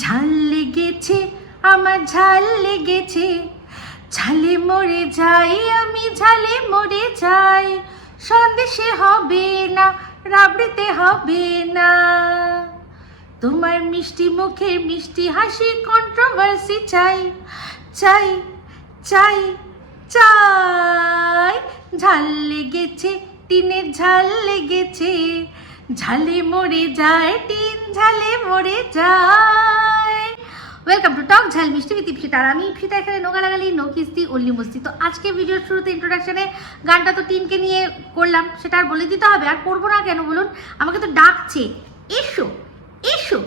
ঝাল লেগেছে, আমার ঝাল লেগেছে। ঝালে মরে যাই আমি ঝালে মরে যাই। সন্দেশে হবে না, রাবড়িতে হবে না। তোমার মিষ্টি মুখের মিষ্টি হাসি কন্ট্রোভার্সি চাই চাই চাই চাই। ঝাল লেগেছে, টিনের ঝাল লেগেছে। ঝালে মরে যায় টিন ঝালে মরে যায়। ওয়েলকাম টু টক ঝাল, মিষ্টি বিতি ইপসিতা আর আমি ইপসিতা এখানে নোগা লাগালি, নো কিস্তি অল্লি মস্তি। তো আজকে ভিডিওর শুরুতে ইন্ট্রোডাকশনে গানটা তো টিনকে নিয়ে করলাম, সেটা আর বলে দিতে হবে, আর করব না কেন বলুন? আমাকে তো ডাকছে, এসো এসো,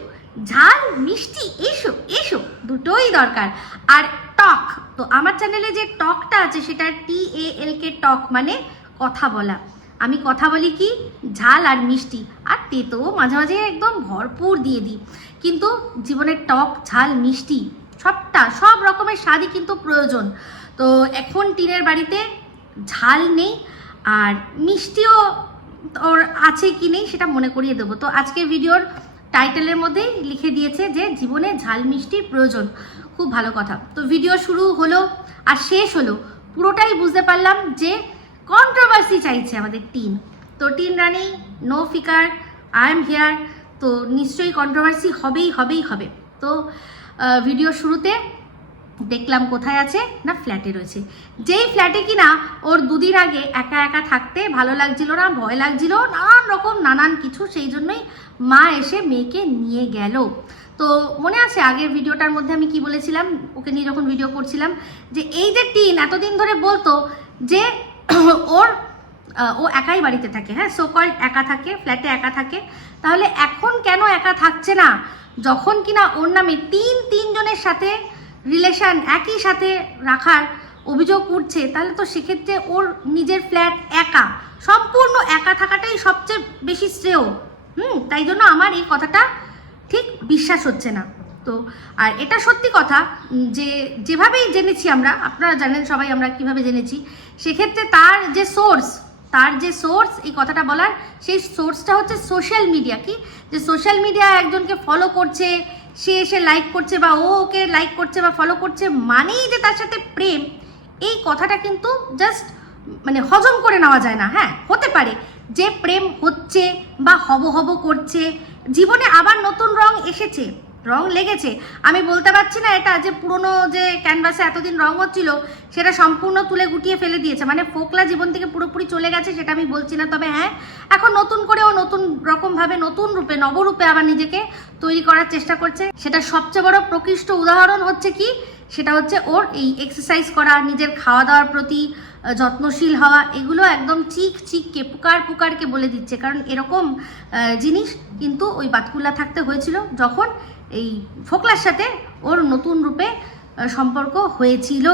ঝাল, মিষ্টি, এসো এসো, দুটোই দরকার। আর টক, তো আমার চ্যানেলে যে টকটা আছে, সেটা টি এ এল কে টক মানে কথা বলা। আমি কথা বলি কি? ঝাল আর মিষ্টি। আর তেতো মাঝে মাঝে একদম ভরপুর দিয়ে দিই। কিন্তু জীবনের টক, ঝাল, মিষ্টি সবটা, সব রকমের স্বাদই কিন্তু প্রয়োজন। তো এখন টিনের বাড়িতে ঝাল নেই আর মিষ্টিও ওর আছে কি নেই সেটা মনে করিয়ে দেবো। তো আজকে ভিডিওর টাইটেলের মধ্যেই লিখে দিয়েছে যে জীবনে ঝাল, মিষ্টির প্রয়োজন। খুব ভালো কথা। তো ভিডিও শুরু হলো আর শেষ হলো। পুরোটাই বুঝতে পারলাম যে কন্ট্রোভার্সি চাইছে আমাদের টিম তো টিন রানি নো ফিকার আই এম হেয়ার তো নিশ্চয়ই কন্ট্রোভার্সি হবেই হবেই, হবে। তো ভিডিও শুরুতে দেখলাম কোথায় আছে? না ফ্ল্যাটে রয়েছে। যেই ফ্ল্যাটে কিনা ওর দুদিন আগে একা একা থাকতে ভালো লাগছিল না, ভয় লাগছিল, নানান রকম, নানান কিছু, সেই জন্যই মা এসে মেয়েকে নিয়ে গেল। তো মনে আছে আগের ভিডিওটার মধ্যে আমি কি বলেছিলাম? ওকে নিয়ে যখন ভিডিও করছিলাম, যে এই যে টিন এতদিন ধরে বলতো যে ওর ও একাই বাড়িতে থাকে হ্যাঁ? সোকল একা থাকে ফ্ল্যাটে একা থাকে। তাহলে এখন কেন একা থাকছে না? যখন কিনা ওর নামে তিন তিনজনের সাথে রিলেশন একই সাথে রাখার অভিযোগ উঠছে, তাহলে তো সেক্ষেত্রে ওর নিজের ফ্ল্যাট একা। সম্পূর্ণ একা থাকাটাই সবচেয়ে বেশি শ্রেয়। হুম, তাই জন্য আমার এই কথাটা ঠিক বিশ্বাস হচ্ছে না। তো আর এটা সত্যি কথা যে যেভাবেই জেনেছি আমরা, আপনারা জানেন সবাই আমরা কীভাবে জেনেছি, সেক্ষেত্রে তার যে সোর্স তার যে সোর্স এই কথাটা বলার, সেই সোর্সটা হচ্ছে সোশ্যাল মিডিয়া কি? যে সোশ্যাল মিডিয়া একজনকে ফলো করছে, সে এসে লাইক করছে বা ও ওকে লাইক করছে বা ফলো করছে মানেই যে তার সাথে প্রেম, এই কথাটা কিন্তু জাস্ট মানে হজম করে নেওয়া যায় না। হ্যাঁ হতে পারে যে প্রেম হচ্ছে বা হব হব করছে, জীবনে আবার নতুন রং এসেছে রং লেগেছে। আমি বলতে পারছি না এটা যে পুরনো যে ক্যানভাসে এতদিন রং হচ্ছিল, সেটা সম্পূর্ণ তুলে গুটিয়ে ফেলে দিয়েছে। মানে ফোকলা জীবন থেকে পুরোপুরি চলে গেছে সেটা আমি বলছি না। তবে হ্যাঁ এখন নতুন করে ও নতুন রকমভাবে, নতুন রূপে, নবরূপে আবার নিজেকে তৈরি করার চেষ্টা করছে। সেটা সবচেয়ে বড় প্রকৃষ্ট উদাহরণ হচ্ছে কি? সেটা হচ্ছে ওর এই এক্সারসাইজ করা, নিজের খাওয়া দাওয়ার প্রতি যত্নশীল হওয়া, এগুলো একদম চিক চিককে পুকার পুকারকে বলে দিচ্ছে। কারণ এরকম জিনিস কিন্তু ওই বাতকুল্লা থাকতে হয়েছিল যখন এই ফোকলার সাথে ওর নতুন রূপে সম্পর্ক হয়েছিল।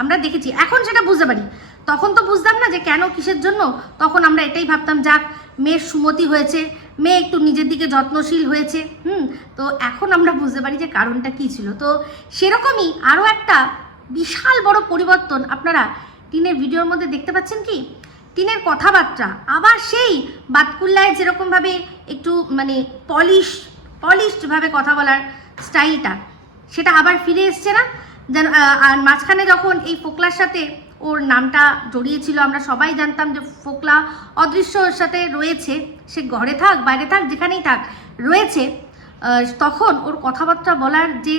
আমরা দেখেছি, এখন সেটা বুঝতে পারি। তখন তো বুঝতাম না যে কেন, কিসের জন্য। তখন আমরা এটাই ভাবতাম, যাক, মেয়ের সুমতি হয়েছে, মেয়ে একটু নিজের দিকে যত্নশীল হয়েছে, হুম? তো এখন আমরা বুঝতে পারি যে কারণটা কী ছিল। তো সেরকমই আরও একটা বিশাল বড় পরিবর্তন আপনারা টিনের ভিডিওর মধ্যে দেখতে পাচ্ছেন কি? টিনের কথাবার্তা। আবার সেই বাতকুল্লায় যেরকমভাবে একটু মানে পলিশ পলিশডভাবে কথা বলার স্টাইলটা, সেটা আবার ফিরে এসছে না? যেন আর মাঝখানে যখন এই ফোকলার সাথে ওর নামটা জড়িয়েছিল, আমরা সবাই জানতাম যে ফোকলা অদৃশ্য ওর সাথে রয়েছে। সে ঘরে থাক, বাইরে থাক, যেখানেই থাক, রয়েছে। তখন ওর কথাবার্তা বলার যে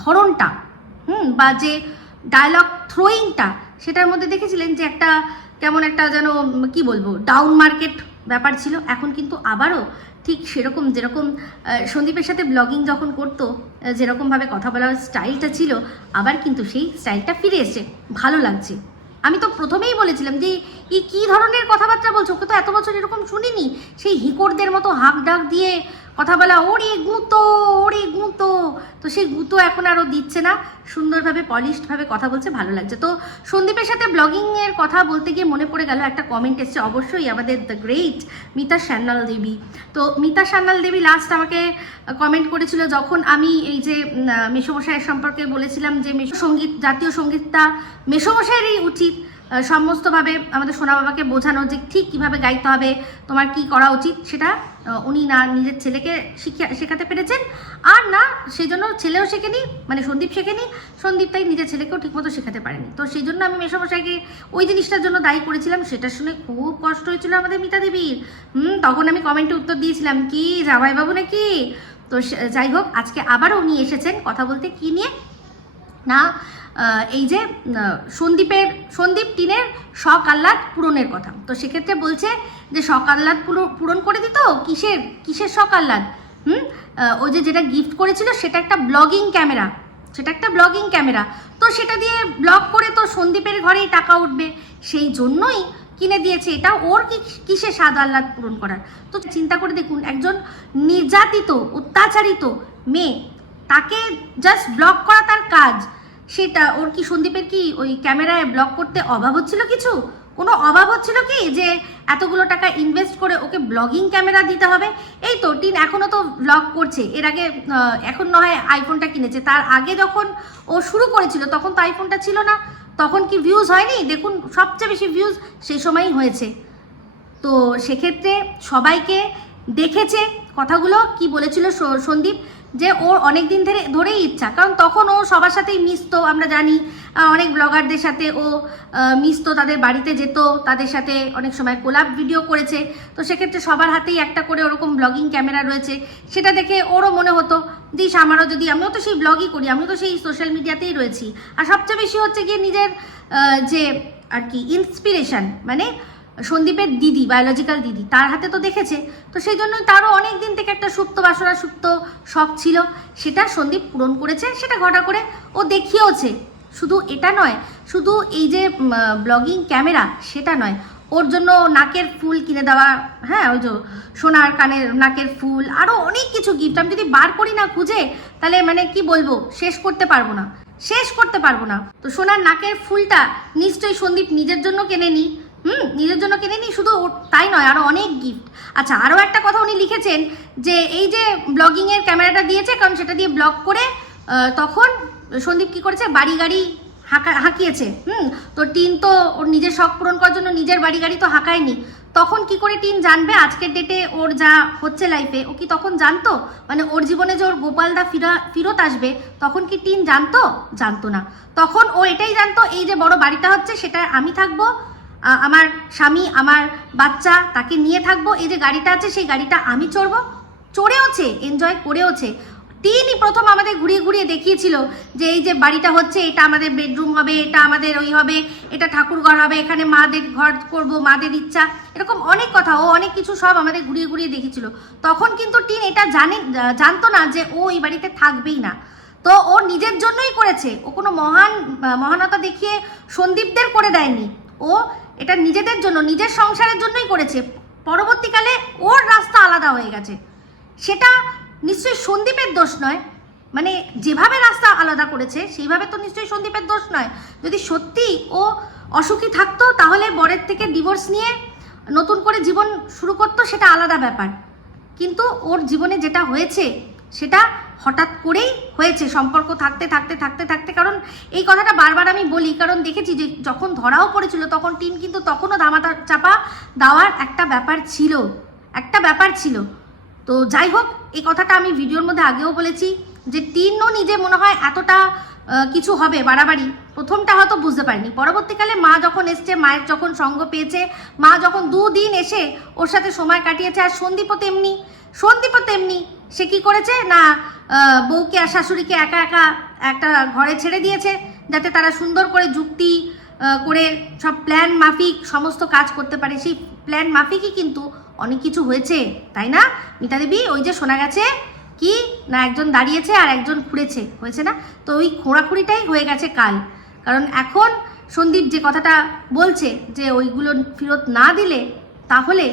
ধরনটা, হুম, বা যে ডায়লগ থ্রোয়িংটা সেটার মধ্যে দেখেছিলেন যে একটা কেমন একটা যেন কি বলব ডাউন মার্কেট ব্যাপার ছিল। এখন কিন্তু আবারও ঠিক সেরকম যেরকম সন্দীপের সাথে ব্লগিং যখন করতো যেরকমভাবে কথা বলার স্টাইলটা ছিল, আবার কিন্তু সেই স্টাইলটা ফিরে এসে ভালো লাগছে। আমি তো প্রথমেই বলেছিলাম যে, এই কী ধরনের কথাবার্তা বলছো? ওকে তো এত বছর এরকম শুনিনি। সেই হিকোরদের মতো হাঁক ডাক দিয়ে কথা বলা ওরে গুঁতো ওরে গুঁতো। তো সেই গুঁতো এখন আরও দিচ্ছে না। সুন্দরভাবে পলিশডভাবে কথা বলছে ভালো লাগছে। তো সন্দীপের সাথে ব্লগিংয়ের কথা বলতে গিয়ে মনে পড়ে গেল একটা কমেন্ট এসছে অবশ্যই আমাদের দ্য গ্রেট মিতা সান্যাল দেবী। তো মিতা সান্যাল দেবী লাস্ট আমাকে কমেন্ট করেছিল যখন আমি এই যে উম, সম্পর্কে বলেছিলাম যে মেসো সংগীত জাতীয় সঙ্গীতটা মেসোমশাইয়েরই উচিত। সমস্তভাবে আমাদের সোনা বাবাকে বোঝানো যে ঠিক কীভাবে গাইতে হবে, তোমার কি করা উচিত, সেটা উনি না নিজের ছেলেকে শিখিয়ে শেখাতে পেরেছেন। আর না, সেই জন্য ছেলেও শেখেনি মানে সন্দীপ শেখেনি, সন্দীপ তাই নিজের ছেলেকেও ঠিকমতো শেখাতে পারেনি। তো সেই জন্য আমি মেসমশাইকে ওই জিনিসটার জন্য দায়ী করেছিলাম, সেটা শুনে খুব কষ্ট হয়েছিল আমাদের মিতা দেবীর। হুম, তখন আমি কমেন্টে উত্তর দিয়েছিলাম, কি, জামাইবাবু নাকি? তো যাই হোক, আজকে আবারও উনি এসেছেন, কথা বলতে কি নিয়ে? না এই যে সন্দীপের, সন্দীপ টিনের শখ আহ্লাদ পূরণের কথা। তো সেক্ষেত্রে বলছে যে, শখ আহ্লাদ পুরো- পূরণ করে দিত? কিসের কিসের শখ আহ্লাদ? হুম? ও যে যেটা গিফট করেছিল, সেটা একটা ব্লগিং ক্যামেরা সেটা একটা ব্লগিং ক্যামেরা তো সেটা দিয়ে ব্লগ করে তো সন্দীপের ঘরেই টাকা উঠবে। সেই জন্যই কিনে দিয়েছে। এটা ওর কি কিসে স্বাদ আহ্লাদ পূরণ করার? তো চিন্তা করে দেখুন, একজন নির্যাতিত, অত্যাচারিত মেয়ে, তাকে জাস্ট ব্লক করা তার কাজ। সেটা ওর কি সন্দীপের কি ওই ক্যামেরায় ব্লক করতে অভাব হচ্ছিল কিছু? কোনো অভাব হচ্ছিল কি? যে এতগুলো টাকা ইনভেস্ট করে ওকে ব্লগিং ক্যামেরা দিতে হবে? এই তো টিন এখনও তো ব্লগ করছে। এর আগে এখন নয় আইফোনটা কিনেছে। তার আগে যখন ও শুরু করেছিল, তখন তো আইফোনটা ছিল না। তখন কি ভিউজ হয়নি? দেখুন, সবচেয়ে বেশি ভিউজ সেই সময়ই হয়েছে। তো সেক্ষেত্রে সবাইকে দেখেছে কথাগুলো, কি বলেছিল সন্দীপ। যে ওর অনেক দিন ধরে, ধরেই ইচ্ছা। কারণ তখন ও সবার সাথেই মিশতো, আমরা জানি। অনেক ব্লগারদের সাথে ও মিশতো, তাদের বাড়িতে যেত, তাদের সাথে অনেক সময় কোলাপ ভিডিও করেছে। তো সেক্ষেত্রে সবার হাতেই একটা করে ওরকম ব্লগিং ক্যামেরা রয়েছে। সেটা দেখে ওরও মনে হতো, দিস, আমারও যদি, আমিও তো সেই ব্লগই করি, আমিও তো সেই সোশ্যাল মিডিয়াতেই রয়েছি। আর সবচেয়ে বেশি হচ্ছে গিয়ে নিজের যে আর কি ইন্সপিরেশন মানে সন্দীপের দিদি বায়োলজিক্যাল দিদি, তার হাতে তো দেখেছে। তো সেই জন্যই তারও অনেক দিন থেকে একটা সুপ্ত বাসনা সুপ্ত শখ ছিল। সেটা সন্দীপ পূরণ করেছে, সেটা ঘটা করে ও দেখিয়েওছে। শুধু এটা নয়, শুধু এই যে ব্লগিং ক্যামেরা সেটা নয়। ওর জন্য নাকের ফুল কিনে দেওয়া হ্যাঁ ওই যে সোনার কানের নাকের ফুল আরও অনেক কিছু গিফট আমি যদি বার করি না খুঁজে, তাহলে মানে কি বলব, শেষ করতে পারব না। শেষ করতে পারব না। তো সোনার নাকের ফুলটা নিশ্চয়ই সন্দীপ নিজের জন্য কেনেনি। হুম, নিজের জন্য কিনেনি শুধু ওর- তাই নয় আরও অনেক গিফট আচ্ছা আরও একটা কথা উনি লিখেছেন যে, এই যে ব্লগিংয়ের ক্যামেরাটা দিয়েছে, কারণ সেটা দিয়ে ব্লগ করে তখন সন্দীপ কি করেছে? বাড়ি গাড়ি হাঁকা হাঁকিয়েছে। হুম, তো টিন তো ওর নিজের শখ পূরণ করার জন্য নিজের বাড়ি গাড়ি তো হাঁকায়নি। তখন কি করে টিন জানবে? আজকের ডেটে ওর যা হচ্ছে লাইফে ও কি তখন জানতো? মানে ওর জীবনে যে ওর গোপালদা ফিরা ফিরত আসবে, তখন কি টিন জানতো? জানতো না। তখন ও এটাই জানতো, এই যে বড় বাড়িটা হচ্ছে, সেটা আমি থাকব আমার স্বামী, আমার বাচ্চা তাকে নিয়ে থাকব। এই যে গাড়িটা আছে, সেই গাড়িটা আমি চড়বো। চড়েওছে এনজয় করেওছে। তিনই প্রথম আমাদের ঘুরিয়ে ঘুরিয়ে দেখিয়েছিল যে এই যে বাড়িটা হচ্ছে, এটা আমাদের বেডরুম হবে, এটা আমাদের ওই হবে, এটা ঠাকুর ঘর হবে, এখানে মাদের ঘর করব, মাদের ইচ্ছা। এরকম অনেক কথা, ও অনেক কিছু সব আমাদের ঘুরিয়ে ঘুরিয়ে দেখেছিল তখন কিন্তু টিন এটা জানে, জানতো না যে ও এই বাড়িতে থাকবেই না। তো ও নিজের জন্যই করেছে। ও কোনো মহান, মহানতা দেখিয়ে সন্দীপদের করে দেয়নি। ও এটা নিজেদের জন্য, নিজের সংসারের জন্যই করেছে। পরবর্তীকালে ওর রাস্তা আলাদা হয়ে গেছে। সেটা নিশ্চয়ই সন্দীপের দোষ নয়। মানে যেভাবে রাস্তা আলাদা করেছে, সেইভাবে তো নিশ্চয়ই সন্দীপের দোষ নয়। যদি সত্যি ও অসুখী থাকতো, তাহলে বরের থেকে ডিভোর্স নিয়ে নতুন করে জীবন শুরু করতো, সেটা আলাদা ব্যাপার। কিন্তু ওর জীবনে যেটা হয়েছে, সেটা হঠাৎ করেই হয়েছে, সম্পর্ক থাকতে থাকতে থাকতে থাকতে। কারণ এই কথাটা বারবার আমি বলি, কারণ দেখেছি যে যখন ধরাও পড়েছিল, তখন টিম কিন্তু তখনও ধামাতা চাপা দেওয়ার একটা ব্যাপার ছিল, একটা ব্যাপার ছিল। তো যাই হোক, এই কথাটা আমি ভিডিওর মধ্যে আগেও বলেছি যে টিনও নিজে মনে হয় এতটা কিছু হবে, বাড়াবাড়ি। প্রথমটা হয়তো বুঝতে পারিনি। পরবর্তীকালে মা যখন এসছে, মায়ের যখন সঙ্গ পেয়েছে, মা যখন দুদিন এসে ওর সাথে সময় কাটিয়েছে, আর সন্দীপও তেমনি সন্দীপও তেমনি, সে কি করেছে? না বউকে আর শাশুড়িকে একা একা একটা ঘরে ছেড়ে দিয়েছে, যাতে তারা সুন্দর করে যুক্তি করে সব প্ল্যান মাফিক, সমস্ত কাজ করতে পারে। সেই প্ল্যান মাফিকই কিন্তু অনেক কিছু হয়েছে, তাই না? মিতা দেবী ওই যে শোনা গেছে কি? না, একজন দাঁড়িয়েছে আর একজন খুঁড়েছে হয়েছে না? তো ওই খোঁড়াখুঁড়িটাই হয়ে গেছে কাল। কারণ এখন সন্দীপ যে কথাটা বলছে যে ওইগুলো ফেরত না দিলে তাহলে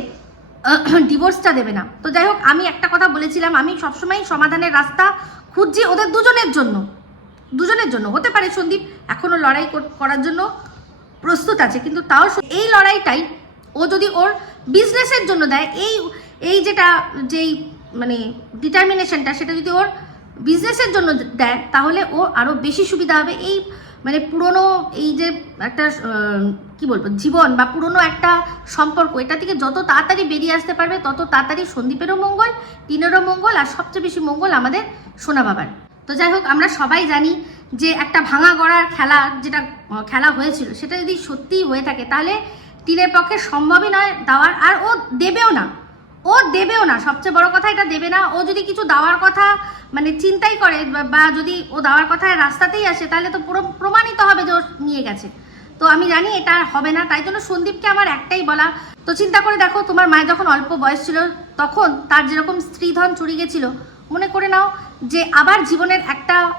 ডিভোর্সটা দেবে না। তো যাই হোক, আমি একটা কথা বলেছিলাম, আমি সবসময় সমাধানের রাস্তা খুঁজছি ওদের দুজনের জন্য। দুজনের জন্য, হতে পারে সন্দীপ এখনও লড়াই করার জন্য প্রস্তুত আছে, কিন্তু তাও এই লড়াইটাই ও যদি ওর বিজনেসের জন্য দেয়, এই এই যেটা, যেই মানে ডিটারমিনেশনটা সেটা যদি ওর বিজনেসের জন্য দেয়, তাহলে ও আরও বেশি সুবিধা হবে। এই মানে পুরনো এই যে একটা কি বলব, জীবন বা পুরনো একটা সম্পর্ক, এটা থেকে যত তাড়াতাড়ি বেরিয়ে আসতে পারবে, তত তাড়াতাড়ি সন্দীপেরও মঙ্গল, টিনেরও মঙ্গল, আর সবচেয়ে বেশি মঙ্গল আমাদের সোনা বাবার। তো যাই হোক, আমরা সবাই জানি যে একটা ভাঙা গড়ার খেলা যেটা খেলা হয়েছিল, সেটা যদি সত্যিই হয়ে থাকে, তাহলে টিনের পক্ষে সম্ভবই নয় দেওয়ার, আর ও দেবেও না। ও দেবেও না সবচেয়ে বড় কথা এটা দেবে না। ও যদি কিছু দেওয়ার কথা মানে চিন্তাই করে বা- যদি ও দেওয়ার কথা রাস্তাতেই আসে তাহলে তো পুরো প্রমাণিত হবে যে ও নিয়ে গেছে। তো আমি জানি এটা হবে না তাই জন্য সন্দীপকে আমার একটাই বলা তো চিন্তা করে দেখো তোমার মায়ের যখন অল্প বয়স ছিল তখন তার যেরকম স্ত্রীধন চুরি গেছিল মনে করে নাও যে আবার জীবনের একটা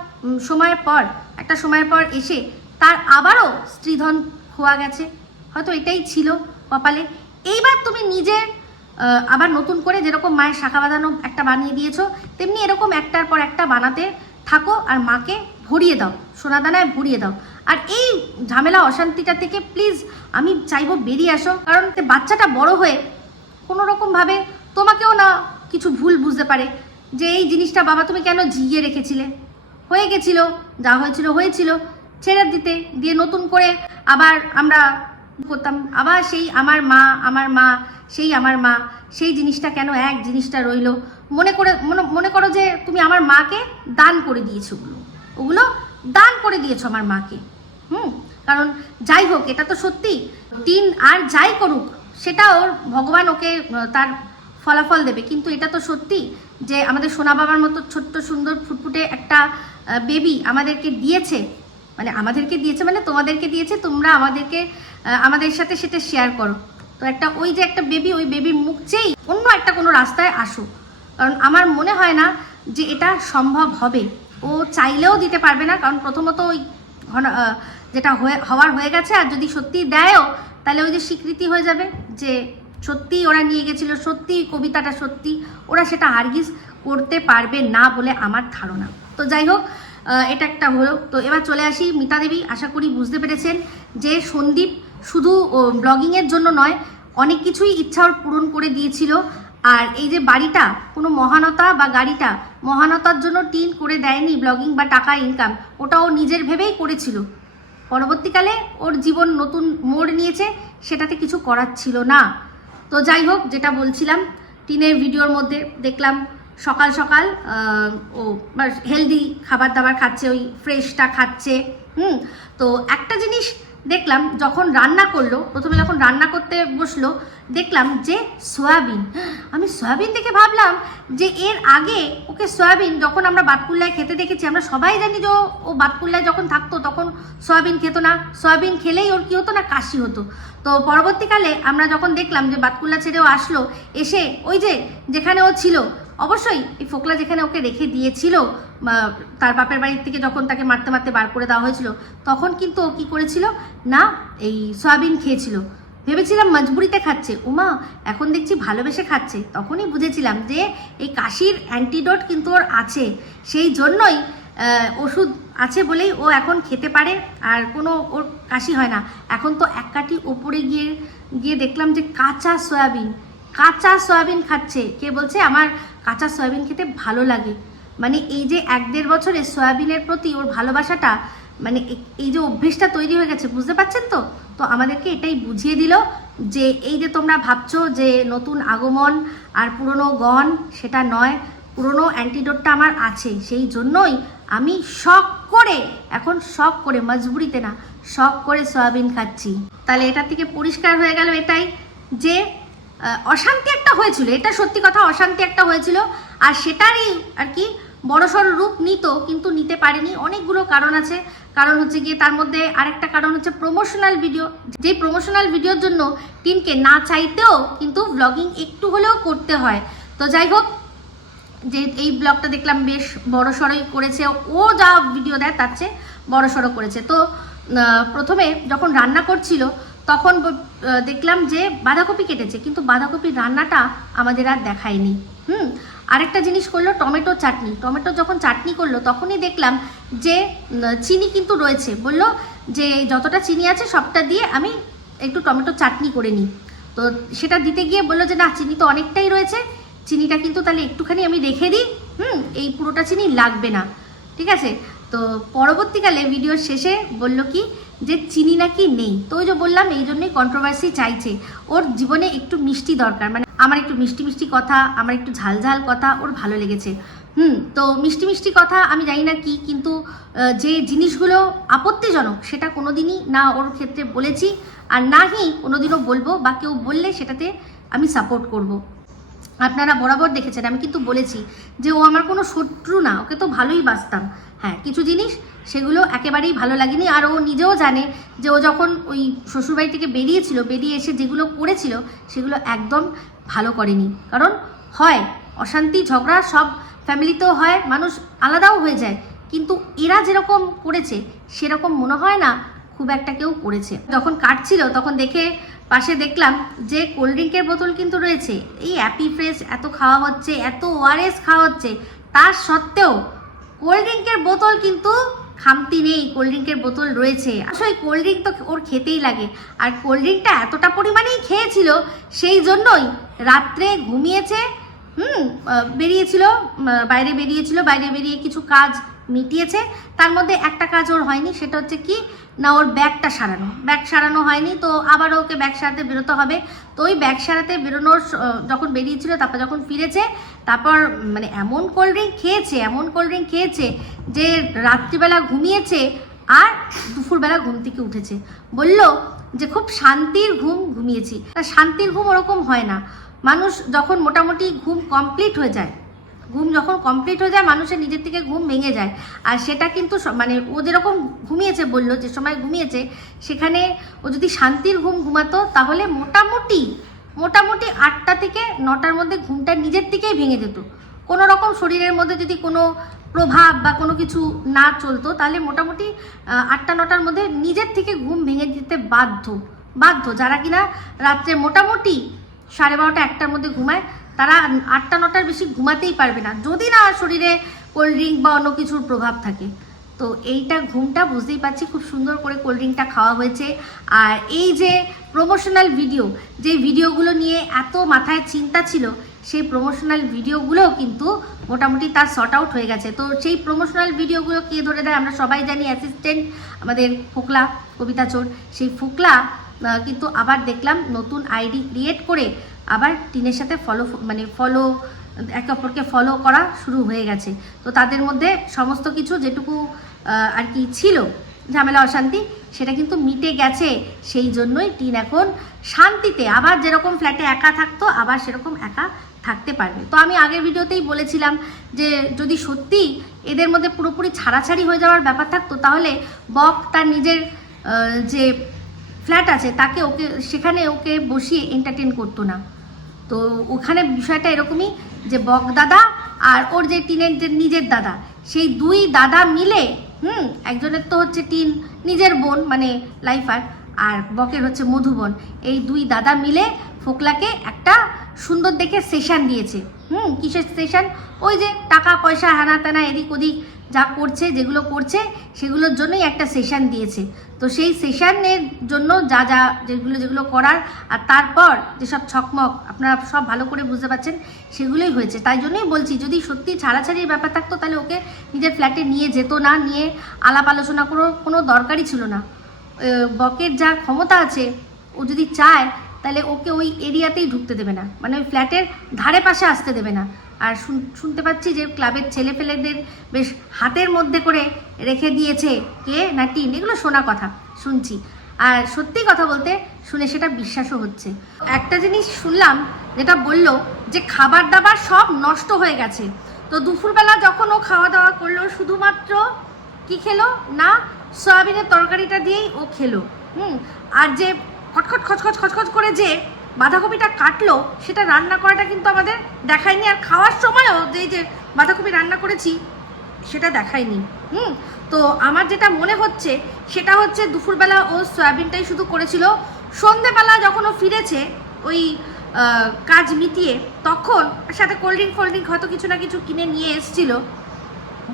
সময়ের পর একটা সময়ের পর এসে তার আবারও স্ত্রীধন খোয়া গেছে। হয়তো এটাই ছিল কপালে। এইবার তুমি নিজে আহ, আবার নতুন করে যেরকম মায়ের শাখা বাঁধানো একটা বানিয়ে দিয়েছ, তেমনি এরকম একটার পর একটা বানাতে থাকো আর মাকে ভরিয়ে দাও, সোনাদানায় ভরিয়ে দাও। আর এই ঝামেলা, অশান্তিটা থেকে প্লিজ আমি চাইব বেরিয়ে আসো, কারণ বাচ্চাটা বড় হয়ে কোনো রকমভাবে তোমাকেও না কিছু ভুল বুঝতে পারে যে এই জিনিসটা বাবা তুমি কেন জিইয়ে রেখেছিলে? হয়ে গেছিল, যা হয়েছিল হয়েছিল, ছেড়ে দিতে, দিয়ে নতুন করে আবার আমরা করতাম আবার সেই আমার মা আমার মা, সেই আমার মা, সেই জিনিসটা কেন এক জিনিসটা রইল? মনে করে, মনে- করো যে তুমি আমার মাকে দান করে দিয়েছ ওগুলো। ওগুলো দান করে দিয়েছ আমার মাকে। হুম? কারণ যাই হোক, এটা তো সত্যি। টিন আর যাই করুক, সেটা ওর, ভগবান ওকে তার ফলাফল দেবে। কিন্তু এটা তো সত্যি যে আমাদের সোনা বাবার মতো ছোট্ট সুন্দর ফুটফুটে একটা বেবি আমাদেরকে দিয়েছে। মানে আমাদেরকে দিয়েছে মানে তোমাদেরকে দিয়েছে, তোমরা আমাদেরকে আমাদের সাথে সেটা শেয়ার করো। তো একটা ওই যে একটা বেবি ওই বেবির মুখ চেয়েই অন্য একটা কোনো রাস্তায় আসো কারণ আমার মনে হয় না যে এটা সম্ভব হবে। ও চাইলেও দিতে পারবে না, কারণ প্রথমত ওই যেটা হয়ে হওয়ার হয়ে গেছে, আর যদি সত্যি দেয়ও, তাহলে ওই যে স্বীকৃতি হয়ে যাবে যে সত্যি ওরা নিয়ে গেছিল, সত্যি কবিতাটা সত্যি, ওরা সেটা হারগিজ করতে পারবে না বলে আমার ধারণা। তো যাই হোক এটা একটা হলো। তো এবার চলে আসি মিতা দেবী, আশা করি বুঝতে পেরেছেন যে সন্দীপ শুধু ব্লগিংয়ের জন্য নয়, অনেক কিছুই ইচ্ছা পূরণ করে দিয়েছিল। আর এই যে বাড়িটা, কোনো মহানতা বা গাড়িটা মহানতার জন্য টিন করে দেয়নি ব্লগিং বা টাকা ইনকাম ওটা ও নিজের ভেবেই করেছিল। পরবর্তীকালে ওর জীবন নতুন মোড় নিয়েছে, সেটাতে কিছু করার ছিল না। তো যাই হোক, যেটা বলছিলাম, টিনের ভিডিওর মধ্যে দেখলাম সকাল সকাল ও হেলদি খাবার দাবার খাচ্ছে, ওই ফ্রেশটা খাচ্ছে, হুম? তো একটা জিনিস দেখলাম, যখন রান্না করল, প্রথমে যখন রান্না করতে বসল, দেখলাম যে সয়াবিন। আমি সয়াবিন দেখে ভাবলাম যে এর আগে ওকে সয়াবিন যখন আমরা বাতকুল্লায় খেতে দেখেছি, আমরা সবাই জানি যে ও- বাতকুল্লায় যখন থাকতো, তখন সয়াবিন খেতো না। সয়াবিন খেলেই ওর কী হতো না? কাশি হতো। তো পরবর্তীকালে আমরা যখন দেখলাম যে বাতকুল্লা ছেড়েও আসলো, এসে ওই যে যেখানে ও ছিল অবশ্যই, এই ফোকলা যেখানে ওকে রেখে দিয়েছিল তার বাপের বাড়ির থেকে যখন তাকে মারতে মারতে বার করে দেওয়া হয়েছিল, তখন কিন্তু ও কী করেছিল? না, এই সয়াবিন খেয়েছিল। ভেবেছিলাম মজবুরিতে খাচ্ছে। উমা, এখন দেখছি ভালোবেসে খাচ্ছে। তখনই বুঝেছিলাম যে এই কাশির অ্যান্টিডোট কিন্তু ওর আছে। সেই জন্যই ওষুধ আছে বলেই ও এখন খেতে পারে, আর কোনো ওর কাশি হয় না। এখন তো এক কাঠি ওপরে গিয়ে গিয়ে দেখলাম যে কাঁচা সয়াবিন। কাঁচা সয়াবিন খাচ্ছে। কে বলছে, আমার কাঁচা সয়াবিন খেতে ভালো লাগে। মানে এই যে এক দেড় বছরে সয়াবিনের প্রতি ওর ভালোবাসাটা মানে এই যে অভ্যেসটা তৈরি হয়ে গেছে, বুঝতে পারছেন তো? তো আমাদেরকে এটাই বুঝিয়ে দিল যে এই যে তোমরা ভাবছ যে নতুন আগমন আর পুরনো গণ, সেটা নয়। পুরনো অ্যান্টিডোটটা আমার আছে। সেই জন্যই আমি শখ করে, এখন শখ করে, মজবুরিতে না, শখ করে সয়াবিন খাচ্ছি। তাহলে এটা থেকে পরিষ্কার হয়ে গেল এটাই যে অশান্তি একটা হয়েছিল, এটা সত্যি কথা, অশান্তি একটা হয়েছিল। আর সেটারই আর কি বড়সড় রূপ নিত, কিন্তু নিতে পারেনি। অনেকগুলো কারণ আছে। কারণ হচ্ছে গিয়ে তার মধ্যে আরেকটা কারণ হচ্ছে প্রমোশনাল ভিডিও যে প্রমোশনাল ভিডিওর জন্য টিমকে না চাইতেও কিন্তু ব্লগিং একটু হলেও করতে হয়। তো যাই হোক, যে এই ব্লগটা দেখলাম বেশ বড় সড়োই করেছে। ও যা ভিডিও দেয়, তার চেয়ে বড় সড়ো করেছে। তো প্রথমে যখন রান্না করছিল, তখন দেখলাম যে বাঁধাকপি কেটেছে, কিন্তু বাঁধাকপির রান্নাটা আমাদের আর দেখায়নি। হুম? আরেকটা জিনিস করল, টমেটো চাটনি। টমেটো যখন চাটনি করল, তখনই দেখলাম যে চিনি কিন্তু রয়েছে। বলল যে, যতটা চিনি আছে সবটা দিয়ে আমি একটু টমেটো চাটনি করে নিই। তো সেটা দিতে গিয়ে বলল যে, না, চিনি তো অনেকটাই রয়েছে। চিনিটা কিন্তু তাহলে একটুখানি আমি রেখে দিই। হুম? এই পুরোটা চিনি লাগবে না। ঠিক আছে? তো পরবর্তীকালে, ভিডিওর শেষে বলল কি যে চিনি নাকি নেই। তো ওই যে বললাম, এই জন্যই কন্ট্রোভার্সি চাইছে। ওর জীবনে একটু মিষ্টি দরকার। মানে আমার একটু মিষ্টি মিষ্টি কথা, আমার একটু ঝাল ঝাল কথা ওর ভালো লেগেছে। হুম, তো মিষ্টি মিষ্টি কথা আমি জানি না কি, কিন্তু যে জিনিসগুলো আপত্তিজনক সেটা কোনোদিনই না ওর ক্ষেত্রে বলেছি। আর নাহি কোনোদিনও বলব, বা কেউ বললে সেটাতে আমি সাপোর্ট করব। আপনারা বরাবর দেখেছেন, আমি কিন্তু বলেছি যে ও আমার কোনো শত্রু না, ওকে তো ভালোই বাসতাম হ্যাঁ কিছু জিনিস সেগুলো একেবারেই ভালো লাগেনি, আর ও নিজেও জানে যে ও যখন ওই শ্বশুরবাড়ি থেকে বেরিয়েছিল, বেরিয়ে এসে যেগুলো করেছিল সেগুলো একদম ভালো করেনি। কারণ হয়, অশান্তি, ঝগড়া সব ফ্যামিলিতেও হয়, মানুষ আলাদাও হয়ে যায়, কিন্তু এরা যেরকম করেছে সেরকম মনে হয় না খুব একটা কেউ করেছে। যখন কাটছিল, তখন দেখে পাশে দেখলাম যে কোল্ড ড্রিঙ্কের বোতল কিন্তু রয়েছে। এই অ্যাপি ফ্রেশ এত খাওয়া হচ্ছে, এত ওআরএস খাওয়া হচ্ছে। তার সত্ত্বেও কোল্ড ড্রিঙ্কের বোতল কিন্তু খামতি নেই কোল্ড ড্রিঙ্কের বোতল রয়েছে। আসলে কোল্ড ড্রিঙ্ক তো ওর খেতেই লাগে। আর কোল্ড ড্রিঙ্কটা এতটা পরিমাণেই খেয়েছিল, সেই জন্যই রাত্রে ঘুমিয়েছে, হুম বেরিয়েছিল বাইরে বেরিয়েছিল, বাইরে বেরিয়ে কিছু কাজ মিটিয়েছে, তার মধ্যে একটা কাজ ওর হয়নি, সেটা হচ্ছে কি, না ওর ব্যাগটা সারানো। ব্যাগ সারানো হয়নি, তো আবারও ওকে ব্যাগ সারাতে বেরোতে হবে। তো ওই ব্যাগ সারাতে বেরোনোর যখন বেরিয়েছিল, তারপর যখন ফিরেছে, তারপর মানে এমন কোল্ড ড্রিঙ্ক খেয়েছে, এমন কোল্ড ড্রিঙ্ক খেয়েছে যে রাত্রিবেলা ঘুমিয়েছে আর দুপুরবেলা ঘুম থেকে উঠেছে। বলল যে খুব শান্তির ঘুম ঘুমিয়েছি। শান্তির ঘুম ওরকম হয় না। মানুষ যখন মোটামুটি ঘুম কমপ্লিট হয়ে যায় ঘুম যখন কমপ্লিট হয়ে যায়, মানুষের নিজের থেকে ঘুম ভেঙে যায়। আর সেটা কিন্তু মানে ও যেরকম ঘুমিয়েছে বলল, যে সময় ঘুমিয়েছে, সেখানে ও যদি শান্তির ঘুম ঘুমাতো, তাহলে মোটামুটি মোটামুটি আটটা থেকে নটার মধ্যে ঘুমটা নিজের থেকেই ভেঙে যেত। কোনো রকম শরীরের মধ্যে যদি কোনো প্রভাব বা কোনো কিছু না চলতো, তাহলে মোটামুটি আটটা, নটার মধ্যে নিজের থেকে ঘুম ভেঙে যেতে বাধ্য বাধ্য। যারা কিনা রাত্রে মোটামুটি সাড়ে বারোটা, একটার মধ্যে ঘুমায় তারা আটটা নটার বেশি ঘুমাতেই পারবে না। যদি না শরীরে কোল্ড ড্রিঙ্ক বা অন্য কিছুর প্রভাব থাকে। তো এইটা ঘুমটা বুঝতেই পারছি, খুব সুন্দর করে কোল্ড ড্রিঙ্কটা খাওয়া হয়েছে। আর এই যে প্রমোশনাল ভিডিও যে ভিডিওগুলো নিয়ে এত মাথায় চিন্তা ছিল, সেই প্রমোশনাল ভিডিওগুলোও কিন্তু মোটামুটি তার শর্ট আউট হয়ে গেছে। তো সেই প্রমোশনাল ভিডিওগুলো কে ধরে দেয় আমরা সবাই জানি অ্যাসিস্ট্যান্ট আমাদের ফোকলা, কবিতা চোর। সেই ফোকলা কিন্তু আবার দেখলাম নতুন আইডি ক্রিয়েট করে আবার টিনের সাথে ফলো মানে ফলো একে অপরকে ফলো করা শুরু হয়ে গেছে। তো তাদের মধ্যে সমস্ত কিছু যেটুকু আর কি ছিল, ঝামেলা, অশান্তি, সেটা কিন্তু মিটে গেছে। সেই জন্যই টিন এখন শান্তিতে, আবার যেরকম ফ্ল্যাটে একা থাকতো, আবার সেরকম একা থাকতে পারবে। তো আমি আগের ভিডিওতেই বলেছিলাম যে, যদি সত্যি এদের মধ্যে পুরোপুরি ছাড়াছাড়ি হয়ে যাওয়ার ব্যাপার থাকতো, তাহলে বক তার নিজের যে ফ্ল্যাট আছে, তাকে ওকে, সেখানে ওকে বসিয়ে এন্টারটেন করতো না। তো ওখানে বিষয়টা এরকমই যে বক দাদা আর ওর যে টিনের যে নিজের দাদা, সেই দুই দাদা মিলে, হুম, একজনের তো হচ্ছে টিন, নিজের বোন মানে লাইফার আর বকের হচ্ছে মধুবন এই দুই দাদা মিলে ফোকলাকে একটা সুন্দর দেখে সেশন দিয়েছে। হুম, কিসের সেশন ওই যে টাকা পয়সা হানা টানা এদিক ওদিক যা করছে, যেগুলো করছে, সেগুলোর জন্যই একটা সেশন দিয়েছে। তো সেই সেশানের জন্য যা যা যেগুলো যেগুলো করার, আর তারপর যেসব ছকমক, আপনারা সব ভালো করে বুঝতে পারছেন, সেগুলোই হয়েছে। তাই জন্যই বলছি, যদি সত্যি ছাড়াছাড়ির ব্যাপার থাকতো, তাহলে ওকে নিজের ফ্ল্যাটে নিয়ে যেত না, নিয়ে আলাপ আলোচনা করার কোনো দরকারই ছিল না। বকের যা ক্ষমতা আছে, ও যদি চায়, তাহলে ওকে ওই এরিয়াতেই ঢুকতে দেবে না। মানে ওই ফ্ল্যাটের ধারে পাশে আসতে দেবে না। আর শুন- শুনতে পাচ্ছি যে ক্লাবের ছেলেপেলেদের বেশ হাতের মধ্যে করে রেখে দিয়েছে কে? না টিন? এগুলো শোনা কথা, শুনছি। আর সত্যি কথা বলতে শুনে সেটা বিশ্বাসও হচ্ছে। একটা জিনিস শুনলাম যেটা বলল যে খাবার দাবার সব নষ্ট হয়ে গেছে। তো দুপুরবেলা যখন ও খাওয়া দাওয়া করল, শুধুমাত্র কি খেলো? না, সয়াবিনের তরকারিটা দিয়েই ও খেলো। হুম, আর যে খটখট খচখচ খচখচ করে যে বাঁধাকপিটা কাটলো, সেটা রান্না করাটা কিন্তু আমাদের দেখায়নি। আর খাওয়ার সময়ও যে যে বাঁধাকপি রান্না করেছি, সেটা দেখায়নি। হুম? তো আমার যেটা মনে হচ্ছে, সেটা হচ্ছে দুপুরবেলা ও সয়াবিনটাই শুধু করেছিল। সন্ধেবেলা যখন ও ফিরেছে, ওই কাজ মিটিয়ে, তখন সাথে কোল্ড ড্রিঙ্ক ফোল্ড ড্রিঙ্ক হয়তো কিছু না কিছু কিনে নিয়ে এসেছিল।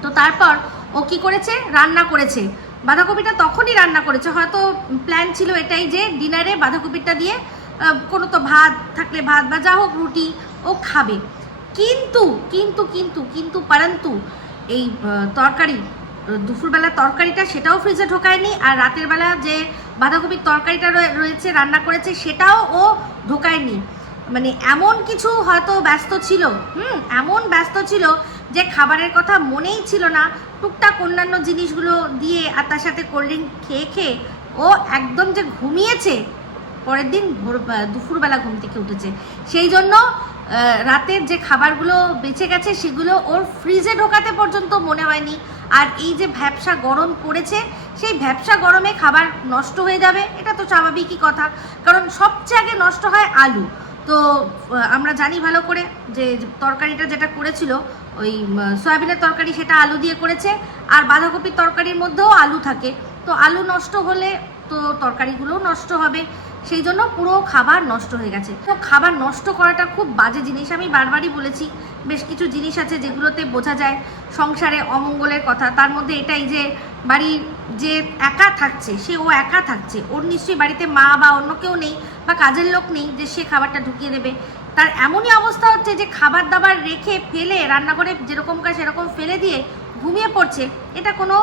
তো তারপর ও কি করেছে? রান্না করেছে। বাঁধাকপিটা তখনই রান্না করেছে। হয়তো প্ল্যান ছিল এটাই যে ডিনারে বাঁধাকপিটা দিয়ে কোনো তো ভাত থাকলে ভাত বা যা হোক রুটি ও খাবে। কিন্তু কিন্তু কিন্তু কিন্তু, পারান্তু, এই তরকারি দুপুরবেলা তরকারিটা সেটাও ফ্রিজে ঢোকায়নি আর রাতের বেলা যে বাঁধাকপির তরকারিটা রয়ে- রয়েছে, রান্না করেছে, সেটাও ও ঢোকায়নি। মানে এমন কিছু হয়তো ব্যস্ত ছিল, হুম, এমন ব্যস্ত ছিল যে খাবারের কথা মনেই ছিল না। টুকটাক অন্যান্য জিনিসগুলো দিয়ে আর তার সাথে কোল্ড ড্রিঙ্ক খেয়ে খেয়ে ও একদম যে ঘুমিয়েছে পরের দিন ভোর দুপুরবেলা ঘুম থেকে উঠেছে। সেই জন্য রাতের যে খাবারগুলো বেঁচে গেছে, সেগুলো ওর ফ্রিজে ঢোকাতে পর্যন্ত মনে হয়নি। আর এই যে ভ্যাবসা গরম পড়েছে, সেই ভ্যাবসা গরমে খাবার নষ্ট হয়ে যাবে, এটা তো স্বাভাবিকই কথা। কারণ সবচেয়ে আগে নষ্ট হয় আলু। তো আমরা জানি ভালো করে যে তরকারিটা যেটা করেছিল, ওই সয়াবিনের তরকারি সেটা আলু দিয়ে করেছে, আর বাঁধাকপির তরকারির মধ্যেও আলু থাকে। তো আলু নষ্ট হলে তো তরকারিগুলোও নষ্ট হবে। সেই জন্য পুরো খাবার নষ্ট হয়ে গেছে। তো খাবার নষ্ট করাটা খুব বাজে জিনিস। আমি বারবারই বলেছি, বেশ কিছু জিনিস আছে যেগুলোতে বোঝা যায় সংসারে অমঙ্গলের কথা। তার মধ্যে এটাই যে বাড়ির যে একা থাকছে, সে ও একা থাকছে। ওর নিশ্চয়ই বাড়িতে মা বা অন্য কেউ নেই বা কাজের লোক নেই যে সে খাবারটা ঢুকিয়ে দেবে। তার এমনই অবস্থা হচ্ছে যে খাবার দাবার রেখে ফেলে, রান্নাঘরে যেরকম কাজ সেরকম ফেলে দিয়ে ঘুমিয়ে পড়ছে। এটা কোনো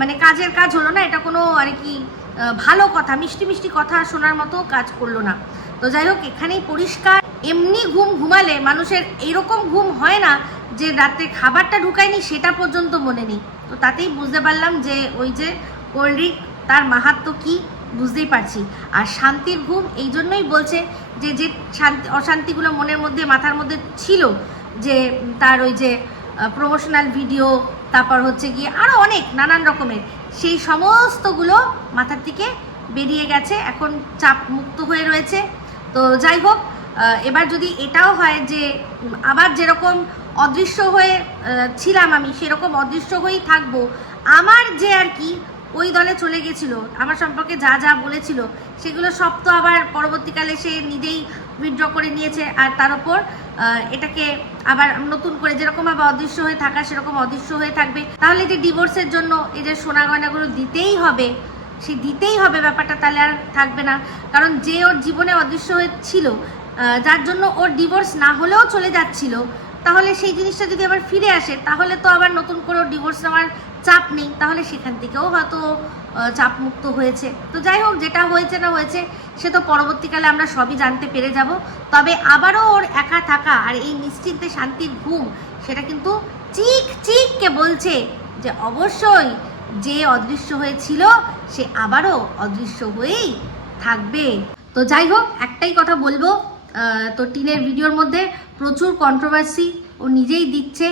মানে কাজের কাজ হলো না, এটা কোনো আর কি ভালো কথা, মিষ্টি মিষ্টি কথা শোনার মতো কাজ করল না। তো যাই হোক, এখানেই পরিষ্কার। এমনি ঘুম ঘুমালে মানুষের এরকম ঘুম হয় না যে রাতে খাবারটা ঢুকায়নি, সেটা পর্যন্ত মনে নেই। তো তাতেই বুঝতে পারলাম যে ওই যে কোল্ড ড্রিঙ্ক, তার মাহাত্ম কি, বুঝতেই পারছি। আর শান্তির ঘুম এই জন্যই বলছে যে যে শান্তি, অশান্তিগুলো মনের মধ্যে, মাথার মধ্যে ছিল যে, তার ওই যে প্রমোশনাল ভিডিও তারপর হচ্ছে গিয়ে আরও অনেক, নানান রকমের। সেই সমস্তগুলো মাথার থেকে বেরিয়ে গেছে। এখন চাপ মুক্ত হয়ে রয়েছে। তো যাই হোক এবার যদি এটাও হয় যে আবার যেরকম অদৃশ্য হয়ে ছিলাম আমি, সেরকম অদৃশ্য হয়েই থাকব, আমার যে আর কি ওই দলে চলে গেছিল। আমার সম্পর্কে যা যা বলেছিল, সেগুলো সব তো আবার পরবর্তীকালে সে নিজেই উইথড্র করে নিয়েছে আর তার ওপর এটাকে আবার নতুন করে যেরকম আবার অদৃশ্য হয়ে থাকা, সেরকম অদৃশ্য হয়ে থাকবে। তাহলে যে ডিভোর্সের জন্য এই যে সোনা গয়নাগুলো দিতেই হবে, সে দিতেই হবে ব্যাপারটা তাহলে আর থাকবে না। কারণ যে ওর জীবনে অদৃশ্য হয়ে ছিল যার জন্য ওর ডিভোর্স না হলেও চলে যাচ্ছিল, তাহলে সেই জিনিসটা যদি আবার ফিরে আসে, তাহলে তো আবার নতুন করে ডিভোর্স নেওয়ার চাপ নেই, তাহলে সেখান থেকেও হয়তো চাপমুক্ত হয়েছে। তো যাই হোক, যেটা হয়েছে না হয়েছে, সে তো পরবর্তীকালে আমরা সবই জানতে পেরে যাব। তবে আবারও ওর একা থাকা আর এই নিশ্চিন্তে শান্তির ঘুম, সেটা কিন্তু চিক চিককে বলছে যে অবশ্যই যে অদৃশ্য হয়েছিল, সে আবারও অদৃশ্য হয়েই থাকবে। তো যাই হোক, একটাই কথা বলব তো টিনের ভিডিওর মধ্যে প্রচুর কন্ট্রোভার্সি ও নিজেই দিচ্ছে,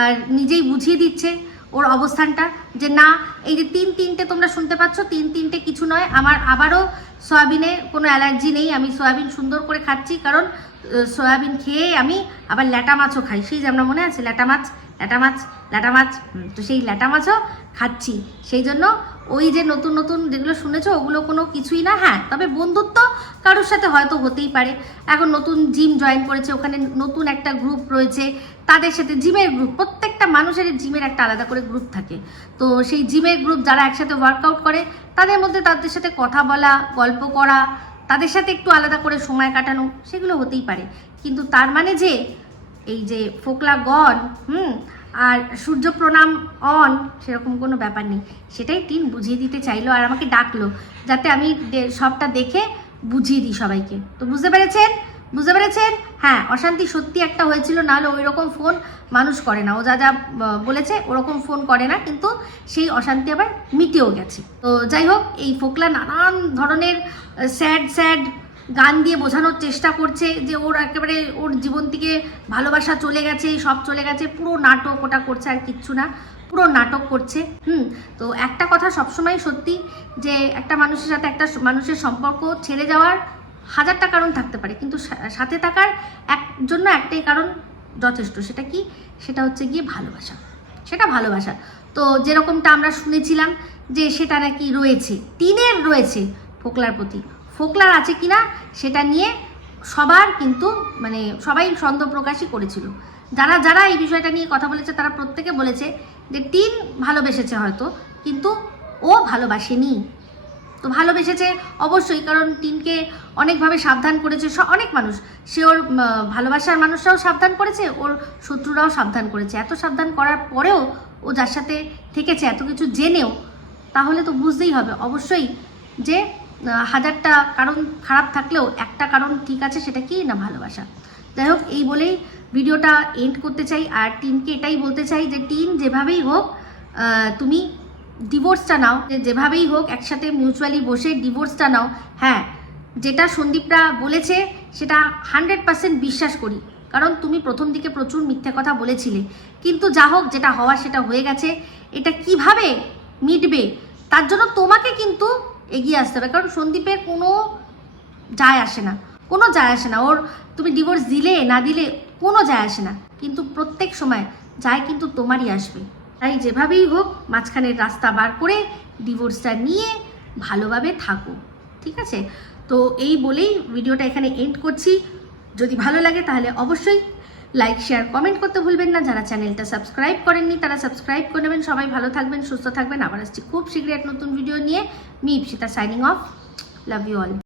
আর নিজেই বুঝিয়ে দিচ্ছে। ওর অবস্থানটা যে না, এই যে তিন তিনটে তোমরা শুনতে পাচ্ছ, তিন তিনটে কিছু নয়, আমার আবারও সয়াবিনে কোনো অ্যালার্জি নেই, আমি সয়াবিন সুন্দর করে খাচ্ছি, কারণ সয়াবিন খেয়ে আমি আবার ল্যাটা মাছও খাই, সেই যে আমরা মনে আছে, ল্যাটা মাছ ল্যাটা মাছ ল্যাটা মাছ তো সেই ল্যাটা মাছও খাচ্ছি। সেই জন্য ওই যে নতুন নতুন যেগুলো শুনেছো, ওগুলো কোনো কিছুই না হ্যাঁ তবে বন্ধুত্ব কারোর সাথে হয়তো হতেই পারে। এখন নতুন জিম জয়েন করেছে, ওখানে নতুন একটা গ্রুপ রয়েছে, তাদের সাথে জিমের গ্রুপ প্রত্যেকটা মানুষের জিমের একটা আলাদা করে গ্রুপ থাকে। তো সেই জিমের গ্রুপ যারা একসাথে ওয়ার্কআউট করে, তাদের মধ্যে তাদের সাথে কথা বলা, গল্প করা, তাদের সাথে একটু আলাদা করে সময় কাটানো, সেগুলো হতেই পারে। কিন্তু তার মানে যে এই যে ফোকলা গন হুম, আর সূর্য প্রণাম অন, সেরকম কোনো ব্যাপার নেই। সেটাই টিন বুঝিয়ে দিতে চাইলো আর আমাকে ডাকলো, যাতে আমি সবটা দেখে বুঝিয়ে দিই সবাইকে। তো বুঝতে পেরেছেন? বুঝতে পেরেছেন? হ্যাঁ অশান্তি সত্যি একটা হয়েছিল, নাহলে ওই রকম ফোন মানুষ করে না। ও যা যা বলেছে, ওরকম ফোন করে না, কিন্তু সেই অশান্তি আবার মিটেও গেছে। তো যাই হোক, এই ফোকলা নানান ধরনের স্যাড স্যাড গান দিয়ে বোঝানোর চেষ্টা করছে যে ওর একেবারে ওর জীবন থেকে ভালোবাসা চলে গেছে, সব চলে গেছে, পুরো নাটক ওটা করছে আর কিচ্ছু না, পুরো নাটক করছে। হুম, তো একটা কথা সবসময় সত্যি যে একটা মানুষের সাথে একটা মানুষের সম্পর্ক ছেড়ে যাওয়ার হাজারটা কারণ থাকতে পারে, কিন্তু সাথে থাকার এক, জন্য একটাই কারণ যথেষ্ট, সেটা কি? সেটা হচ্ছে গিয়ে ভালোবাসা। সেটা ভালোবাসা। তো যেরকমটা আমরা শুনেছিলাম যে সেটা নাকি রয়েছে, টিনের রয়েছে ফোকলার প্রতি। ফোকলার আছে কিনা সেটা নিয়ে সবার কিন্তু মানে সবাই সন্দেহ প্রকাশই করেছিল। যারা যারা এই বিষয়টা নিয়ে কথা বলেছে তারা প্রত্যেকে বলেছে যে টিন ভালোবেসেছে হয়তো, কিন্তু ও ভালোবাসেনি। তো ভালোবেসেছে অবশ্যই, কারণ টিনকে অনেকভাবে সাবধান করেছে অনেক মানুষ। সে ওর ভালোবাসার মানুষরাও সাবধান করেছে, ওর শত্রুরাও সাবধান করেছে। এত সাবধান করার পরেও ও যার সাথে থেকেছে, এত কিছু জেনেও, তাহলে তো বুঝতেই হবে। অবশ্যই যে হাজারটা কারণ খারাপ থাকলেও একটা কারণ ঠিক আছে সেটা কি না ভালোবাসা? যাই হোক, এই বলেই ভিডিওটা এন্ড করতে চাই। আর টিনকে এটাই বলতে চাই যে টিন যেভাবেই হোক তুমি ডিভোর্সটা নাও। যেভাবেই হোক, একসাথে মিউচুয়ালি বসে ডিভোর্সটা নাও। হ্যাঁ যেটা সন্দীপরা বলেছে, সেটা হান্ড্রেড পার্সেন্ট বিশ্বাস করি। কারণ তুমি প্রথম দিকে প্রচুর মিথ্যে কথা বলেছিলে। কিন্তু যা হোক, যেটা হওয়া সেটা হয়ে গেছে। এটা কীভাবে মিটবে? তার জন্য তোমাকে কিন্তু এগিয়ে আসতে হবে। কারণ সন্দীপের কোনো যায় আসে না। কোনো যায় আসে না। ওর তুমি ডিভোর্স দিলে, না দিলে কোনো যায় আসে না। কিন্তু প্রত্যেক সময় যায় কিন্তু তোমারই আসবে। তাই যেভাবেই হোক মাঝখানের রাস্তা বার করে ডিভোর্সটা নিয়ে ভালোভাবে থাকো। ঠিক আছে? তো এই বলেই ভিডিওটা এখানে এন্ড করছি। যদি ভালো লাগে তাহলে অবশ্যই লাইক শেয়ার কমেন্ট করতে ভুলবেন না। যারা চ্যানেলটা সাবস্ক্রাইব করেননি, তারা সাবস্ক্রাইব করে নেবেন। সবাই ভালো থাকবেন, সুস্থ থাকবেন। আবার আসছি খুব শীঘ্রই এক নতুন ভিডিও নিয়ে। Me Ipsita signing off love you all